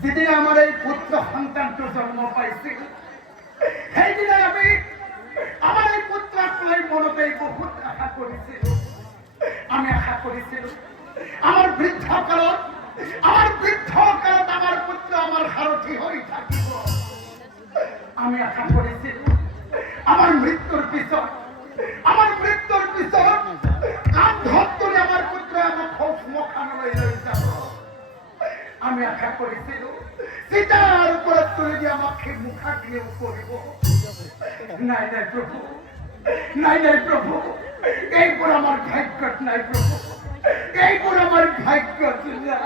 যেদিন আমার এই পুত্র সন্তানটো জন্ম পাইছিল সেইদিনা আমি আমার এই পুত্রক মনতে বহুত আশা কৰিছিল। আমি আশা কৰিছিল আমার বৃদ্ধ কালত আমার পুত্র আমার সারথি হয়ে থাকিব। আমি আশা কৰিছিল আমার মৃত্যুর পিছত কান্ধত তুলে আমার পুত্র আমার খোঁজ মুখানলৈ লৈ যাব। আমি আশা কৰিছিল চিতার উপরে তুলে দিয়ে আমাকে মুখাগ্নিও কৰিব। নাই প্রভু, নাই প্রভু, এইবোৰ আমার ভাগ্যত নাই প্রভু, এইবোৰ আমার ভাগ্যত নাই।